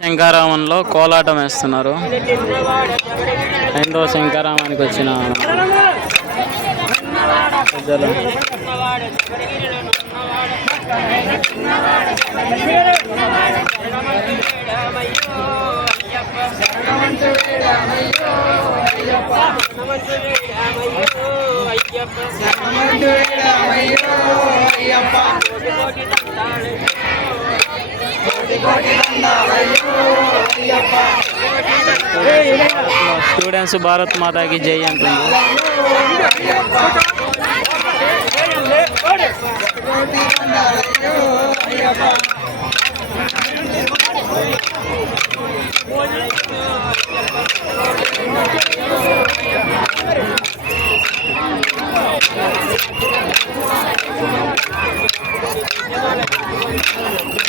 శంకారామంలో కోలాటం వేస్తున్నారు. హైందవ శంకారామానికి వచ్చిన ప్రజలు. స్టూడెంట్స్ భారత్ మాతాకి జై అంటుంది Thank you.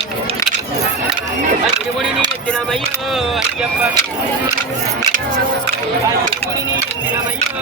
அக்கிமுனி நீ தினமையோ ஐயப்பா. அக்கிமுனி நீ தினமையோ